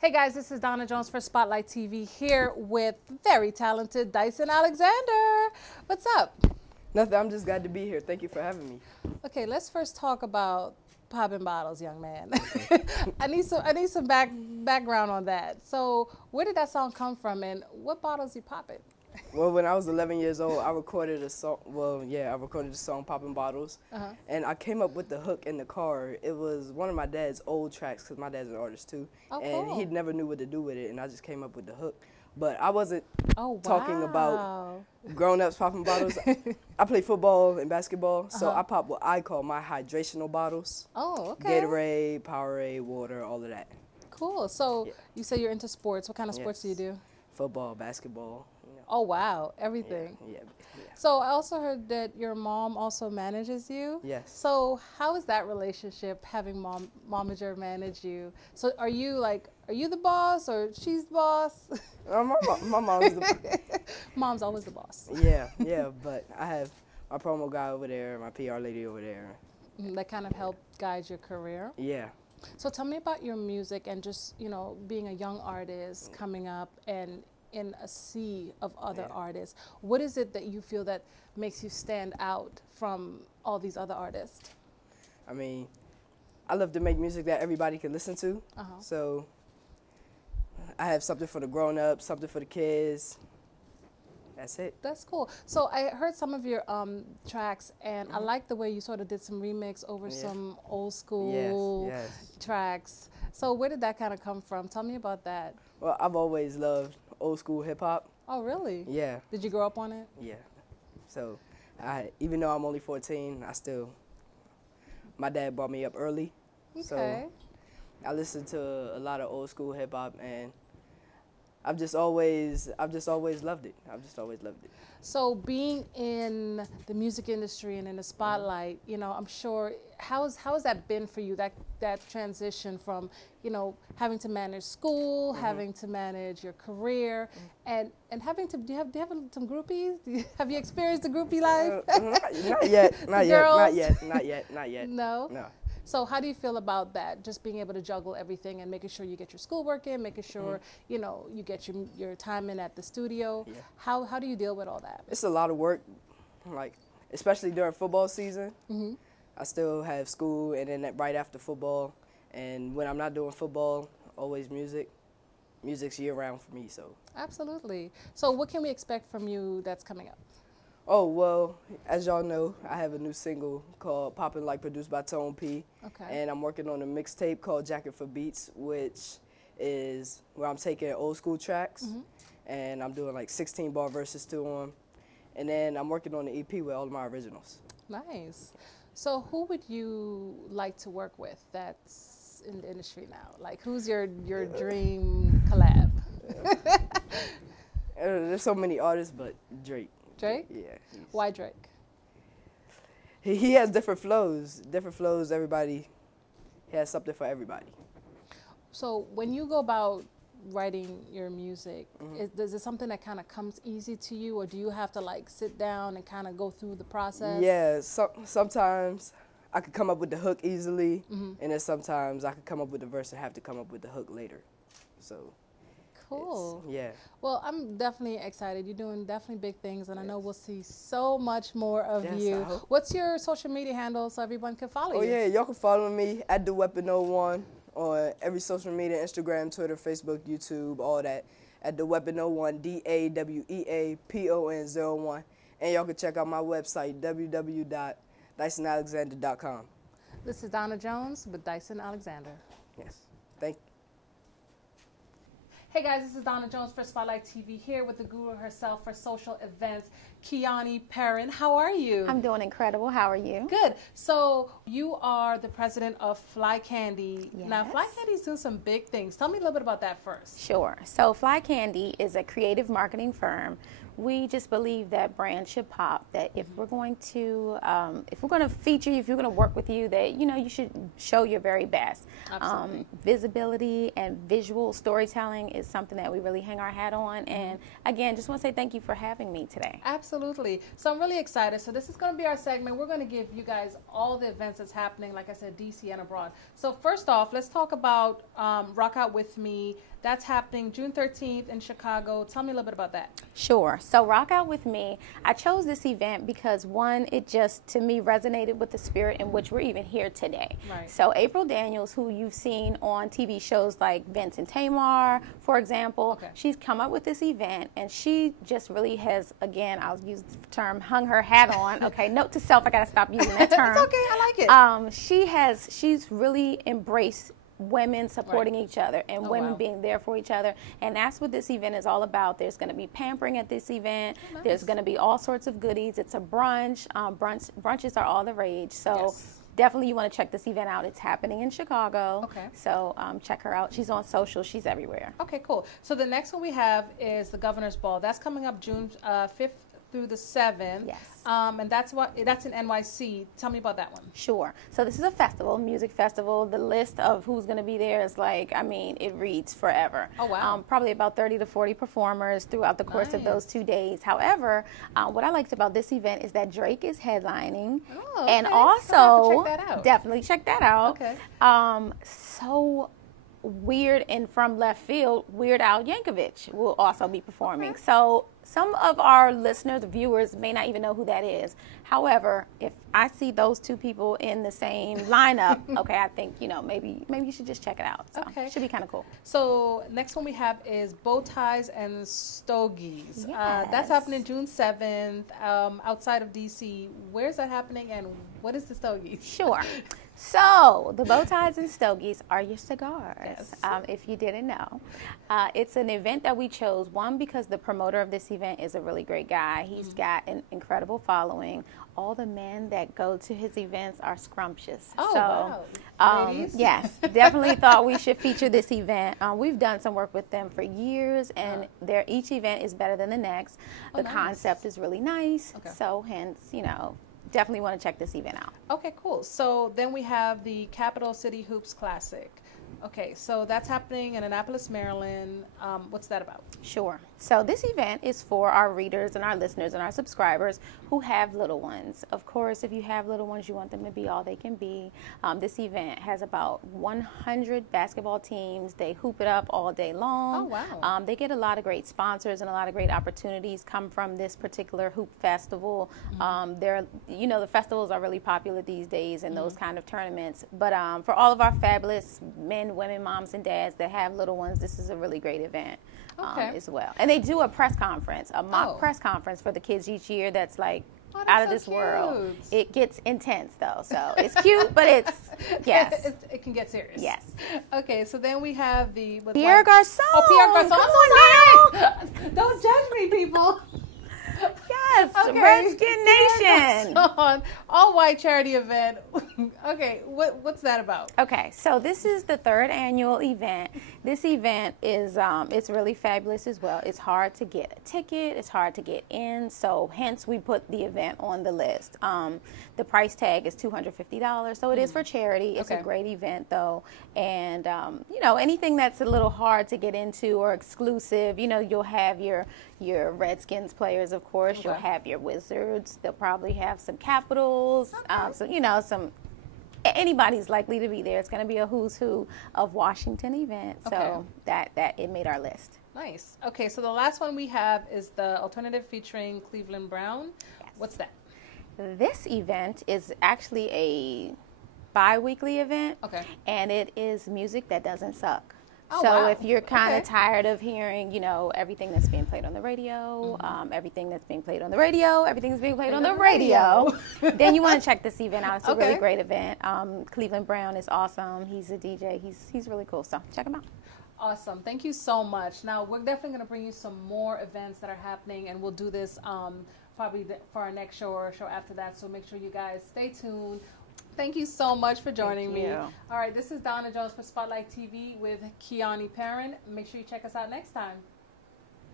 Hey guys, this is Donna Jones for Spotlight TV here with very talented Dyson Alexander. What's up? Nothing, I'm just glad to be here. Thank you for having me. Okay, let's first talk about Poppin Bottles, young man. I need some background on that. So where did that song come from and what bottles you popping? Well, when I was 11 years old, I recorded a song. I recorded the song Poppin Bottles. And I came up with the hook in the car. It was one of my dad's old tracks because my dad's an artist too. Oh, and cool. he never knew what to do with it, and I just came up with the hook. But I wasn't talking about grown-ups popping bottles. I play football and basketball, so I pop what I call my hydrational bottles. Oh, okay. Gatorade, Powerade, water, all of that. Cool. So you say you're into sports. What kind of sports do you do? Football, basketball. You know. Oh, wow. Everything. Yeah. So I also heard that your mom also manages you. Yes. So how is that relationship, having momager manage you? So are you the boss or she's the boss? My mom's the Mom's always the boss. Yeah, but I have my promo guy over there, my PR lady over there. That kind of help guide your career? Yeah. So tell me about your music and just, being a young artist coming up and in a sea of other artists. What is it that you feel that makes you stand out from all these other artists? I mean, I love to make music that everybody can listen to. So I have something for the grown-ups, something for the kids. That's it. That's cool. So I heard some of your tracks, and I like the way you sort of did some remix over some old school tracks. So where did that kind of come from? Tell me about that. Well, I've always loved old school hip hop. Oh, really? Yeah. Did you grow up on it? Yeah. So even though I'm only 14, my dad brought me up early. Okay. So I listened to a lot of old school hip hop, and I've just always loved it. I've just always loved it. So being in the music industry and in the spotlight, I'm sure, how has that been for you, that transition from, having to manage school, having to manage your career, and having to, do you have some groupies? Have you experienced the groupie life? Not yet. No? No. So how do you feel about that? Just being able to juggle everything and making sure you get your schoolwork in, making sure, you get your time in at the studio. Yeah. How do you deal with all that? It's a lot of work, especially during football season. I still have school, and then right after football. And when I'm not doing football, always music. Music's year-round for me, so. Absolutely. So what can we expect from you that's coming up? Oh, well, as y'all know, I have a new single called Poppin', produced by Tone P. Okay. And I'm working on a mixtape called Jacket for Beats, which is where I'm taking old school tracks, and I'm doing 16-bar verses to them. And then I'm working on the EP with all of my originals. Nice. So who would you like to work with that's in the industry now? Like, who's your dream collab? There's so many artists, but Drake. Drake? Yeah. Why Drake? He has different flows. Everybody, he has something for everybody. So when you go about writing your music, is it something that kind of comes easy to you, or do you have to sit down and kind of go through the process? Yeah, sometimes I could come up with the hook easily, and then sometimes I could come up with the verse and have to come up with the hook later. So. Cool. Yeah. Well, I'm definitely excited. You're doing definitely big things, and I know we'll see so much more of you. What's your social media handle so everyone can follow you? Oh, yeah. Y'all can follow me at TheWeapon01 on every social media, Instagram, Twitter, Facebook, YouTube, all that. At TheWeapon01, DAWEAPON01. And y'all can check out my website, www.DysonAlexander.com. This is Donna Jones with Dyson Alexander. Yes. Thank you. Hey guys, this is Donna Jones for Spotlight TV here with the guru herself for social events, Quianne Perrin. How are you? I'm doing incredible. How are you? Good. So you are the president of Fly Candy. Yes. Now, Fly Candy is doing some big things. Tell me a little bit about that first. Sure. So Fly Candy is a creative marketing firm we just believe that brands should pop, that if we're going to feature you, if we're going to work with you, that, you know, you should show your very best. Visibility and visual storytelling is something that we really hang our hat on. And again, just want to say thank you for having me today. Absolutely. So I'm really excited. So this is going to be our segment. We're going to give you guys all the events that's happening, like I said, DC and abroad. So first off, let's talk about Rock Out With Me. That's happening June 13th in Chicago. Tell me a little bit about that. Sure. So Rock Out With Me, I chose this event because, one, it just, to me, resonated with the spirit in which we're even here today. Right. So April Daniels, who you've seen on TV shows like Vince and Tamar, for example, she's come up with this event, and she just really has, again, I'll use the term, hung her hat on. Okay, note to self, I got to stop using that term. It's okay, I like it. She's really embraced women supporting each other and women being there for each other, and that's what this event is all about. There's going to be pampering at this event. There's going to be all sorts of goodies. It's a brunch. Brunches are all the rage, so definitely you want to check this event out. It's happening in Chicago, so check her out. She's on social. She's everywhere. Okay, cool. So the next one we have is the Governor's Ball. That's coming up June 5th through the 7th. Yes. And that's in NYC. Tell me about that one. Sure. So this is a festival, music festival. The list of who's going to be there is like, I mean, it reads forever. Oh, wow. Probably about 30 to 40 performers throughout the course of those 2 days. However, what I liked about this event is that Drake is headlining. Oh, okay. And also, so check that out. Definitely check that out. Okay. So weird and from left field, Weird Al Yankovic will also be performing. So some of our listeners, viewers may not even know who that is. However, if I see those two people in the same lineup, I think, you know, maybe you should just check it out. So it should be kind of cool. So next one we have is Bow Ties and Stogies. That's happening June 7th outside of DC. Where's that happening, and what is the Stogies? Sure. So the Bow Ties and Stogies are your cigars, if you didn't know. It's an event that we chose, one, because the promoter of this event is a really great guy. He's got an incredible following. All the men that go to his events are scrumptious. Oh, so, wow. Ladies? Yes, definitely thought we should feature this event. We've done some work with them for years, and each event is better than the next. The concept is really nice, so hence, you know, definitely want to check this event out. Okay, cool. So then we have the Capital City Hoops Classic. Okay, so that's happening in Annapolis, Maryland. What's that about? Sure. So this event is for our readers and our listeners and our subscribers who have little ones. Of course, if you have little ones, you want them to be all they can be. This event has about 100 basketball teams. They hoop it up all day long. Oh, wow. They get a lot of great sponsors and a lot of great opportunities come from this particular hoop festival. You know, the festivals are really popular these days in those kind of tournaments. But for all of our fabulous men, women, moms, and dads that have little ones, this is a really great event as well. And they do a press conference, a mock press conference for the kids each year that's like out of this world. It gets intense though, so it's cute, but it's it can get serious. Yes. Okay, so then we have the Pierre Garçon. Oh, Pierre Garçon. I'm so sorry. Don't judge me, people. Yes, Redskin Nation. All white charity event. Okay, what's that about? Okay, so this is the 3rd annual event. This event is it's really fabulous as well. It's hard to get a ticket. It's hard to get in. So hence we put the event on the list. The price tag is $250. So it is for charity. It's a great event though, and you know, anything that's a little hard to get into or exclusive. You know, you'll have your Redskins players, of course. You'll have your Wizards. They'll probably have some Capitals. So you know, anybody's likely to be there. It's going to be a who's who of Washington event. So that it made our list. Nice. Okay, so the last one we have is the alternative featuring Cleveland Brown. Yes. What's that? This event is actually a bi-weekly event. Okay. And it is music that doesn't suck. Oh, so if you're kind of tired of hearing, you know, everything that's being played on the radio, everything that's being played on the radio, everything that's being played on the radio, then you want to check this event out. It's a really great event. Cleveland Brown is awesome. He's a DJ. He's really cool. So check him out. Awesome. Thank you so much. Now, we're definitely going to bring you some more events that are happening, and we'll do this probably for our next show or a show after that. So make sure you guys stay tuned. Thank you so much for joining me. All right, this is Donna Jones for Spotlight TV with Quianne Perrin. Make sure you check us out next time.